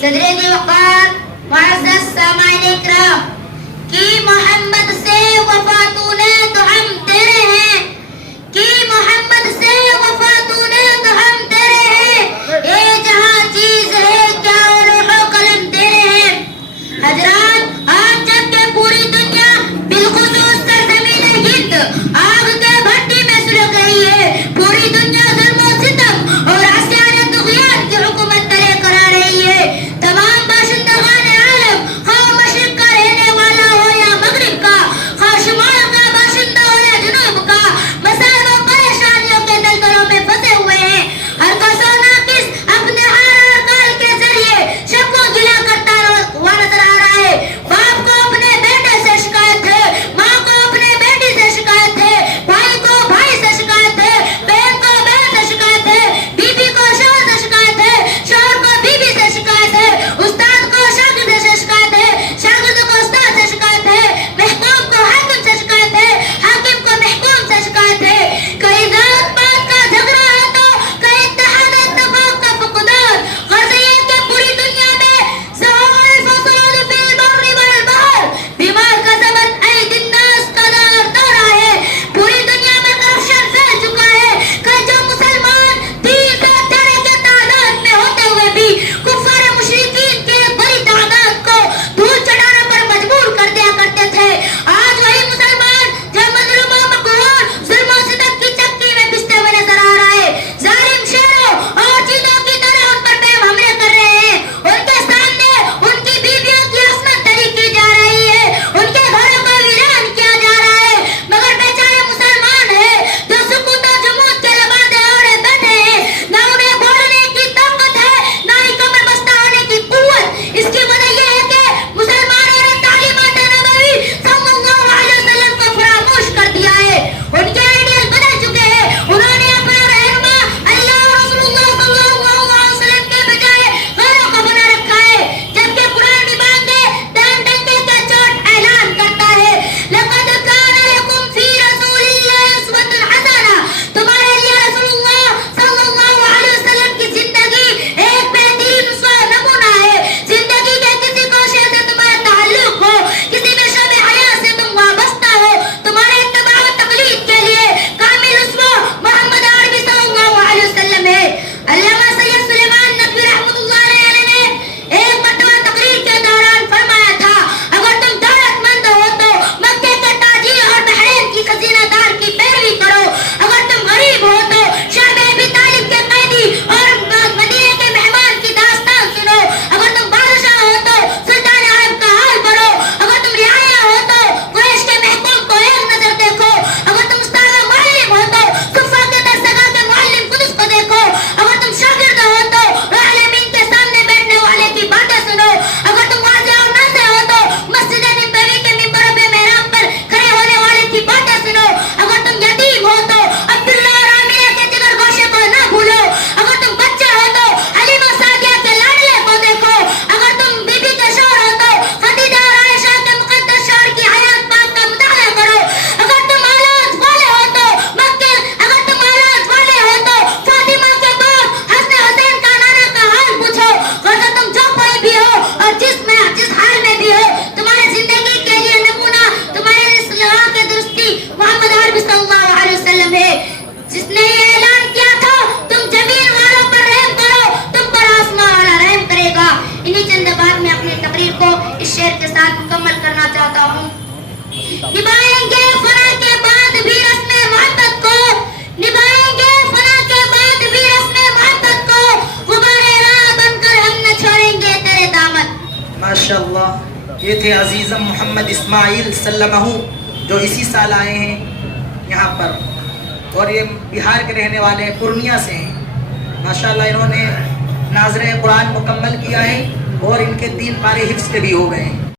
صدر ذی وقار معزز سامعین اکرام کہ محمد سے وفا تو نے تو ہم تیرے ہیں، کہ محمد سے وفا تو نے تو ہم تیرے ہیں، اے جہاں چیز ہے کیا لوح و قلم تیرے ہیں۔ حضرات آج جب کہ پوری دنیا بالخصوص سرزمین ہند آگ کے بھٹی میں سلگ رہی ہے، پوری دنیا ظلم و ستم اور عصیان طغیان کی حکومت تلے کرا رہی ہے، تمام باشندگان عالم خواہ مشرق کا رہنے والا ہو یا مغرب کا، خواہ شمال کا باشندہ ہو یا جنوب کا، مسائل و پریشانیوں کے دلدلوں میں پھنسے ہوئے ہیں۔ ہر کس و ناقص اپنے حال اور کال کے ذریعے شک و گلہ کرتا ہوا نظر آ رہا ہے۔ باپ کو اپنے بیٹے سے شکایت ہے، ماں کو اپنے بیٹی سے شکایت ہے، بھائی کو بھائی سے شکایت ہے، بہن کو بہن سے شکایت ہے، بیوی کو شوہر سے شکایت ہے، شوہر کو بیوی سے شکایت ہے، استاد کو شاگرد سے شکایت ہے، شاگرد کو استاد سے شکایت ہے، محکوم کو حاکم سے شکایت ہے، حاکم کو محکوم سے شکایت ہے۔ کئی ذات پات کا جھگڑا ہے تو کئی اتحاد و اتفاق کا فقدان۔ غرض یہ کہ پوری دنیا میں سوال فصول فی البر والبحر بما کسبت ایدی الناس کا دورہ ہے۔ پوری دنیا میں کرپشن پھیل چکا ہے کہ جو مسلمان دین کے تیرے کے تعداد میں ہوتے ہوئے بھی کفار مشرکین کے بڑی تعداد کو دھول چڑھانے پر مجبور کر دیا کرتے تھے، آج وہی مسلمان جو مظلوم و مقہور ظلم و ستم کی چکی میں پستے ہوئے نظر آ رہا ہے، ظالم شیروں اور چیتوں کی طرح ان پر بے حملے کر رہے ہیں، ان کے سامنے ان کی بیویوں کی عصمت دری کی جا رہی ہے، ان کے گھروں کو ویران کیا جا رہا ہے، مگر بیچارے مسلمان ہیں جو سکوت و جمود کے لبادے اوڑے بیٹھے ہیں، نہ انہیں بولنے کی طاقت ہے نہ ہی کمر بستہ ہونے کی قوت۔ اس کی وجہ یہ ہے کہ مسلمانوں نے تعلیمات نبوی صلی اللہ علیہ وسلم کو فراموش کر دیا ہے، ان کے آئیڈیل بدل چکے ہیں، انہوں نے اپنا رہنما اللہ اور رسول اللہ صلی اللہ علیہ وسلم کے بجائے غیروں کو بنا رکھا ہے، جبکہ قرآن بھی بانگے دان ڈنکے کے چوٹ اعلان کرتا ہے لقد کان لکم فی رسول اللہ اسوۃ حسنہ، تمہارے لیے رسول اللہ صلی اللہ علیہ وسلم کی زندگی ایک بہترین اسوہ نمونہ ہے۔ زندگی کے کسی گوشے سے تمہارا تعلق ہو، کسی میں شب حیات سے تم وابستہ ہو، تمہارے اتباع و تقلید کے لیے کامل اسوہ محمد عربی صلی اللہ علیہ وسلم ہے۔ علامہ سید سلیمان ندوی رحمۃ اللہ علیہ نے ایک مرتبہ تقریر کے دوران فرمایا تھا، اگر تم دولت مند ہو تو مکے کے تاجر اور بحرین کی خزینہ دار کی پیروی کرو، اگر تم غریب ہو تو شعب ابی طالب کے قیدی اور مدینے کے مہمان کی داستان سنو، اگر تم بادشاہ ہو تو سلطان عرب کا حال پڑھو، اگر تم رعایا ہو تو قریش کے محکوم کو ایک نظر دیکھو، اگر تم استاد و معلم ہو تو صفا کے درسگاہ کے معلم قدس کو دیکھو، اگر تم شاگرد ہو تو عالمین کے سامنے بیٹھنے والے کی باتیں سنو، اگر تم واضح اور ناصح ہو تو مسجد نبوی کے ممبر و بے محراب پر کھڑے ہونے والے کی باتیں سنو، اگر تم یتیم ہو تو عبداللہ اور آمینہ کے جگر گوشے کو نہ بھولو، اگر تم بچہ ہو تو حلیمہ سعدیہ کے لاڈلے کو دیکھو، اگر تم بیوی کے شوہر ہو تو خدیجہ اور عائشہ کے مقدس شوہر کی حیات پاک کا مطالعہ کرو، اگر تم اولاد والے ہو تو فاطمہ کے باپ حسن حسین کا نانا کا حال پوچھو، غرض تم جو کوئی بھی ہو اور جس حال میں بھی ہو، تمہارے زندگی کے لیے نمونہ تمہارے اصلاح کے درستی محمد عربی صلی اللہ علیہ وسلم ہے، جس نے یہ اعلان کیا تھا تم زمین والوں پر رحم کرو تم پر آسمان والا رحم کرے گا۔ انہی چند بات میں اپنی تقریر کو اس شعر کے ساتھ مکمل کرنا چاہتا ہوں۔ نبھائیں گے فنا کے بعد بھی رسم محبت کو، نبھائیں گے فنا کے بعد بھی رسم محبت کو، غبار راہ بن کر ہم نہ چھوڑیں گے تیرے دامن۔ ماشاءاللہ، یہ تھے عزیزم محمد اسماعیل سلمہ جو اسی سال آئے ہیں یہاں پر، اور یہ بہار کے رہنے والے ہیں، پورنیہ سے ہیں۔ ماشاءاللہ انہوں نے ناظرِ قرآن مکمل کیا ہے اور ان کے 3 پارے حفظ کے بھی ہو گئے ہیں۔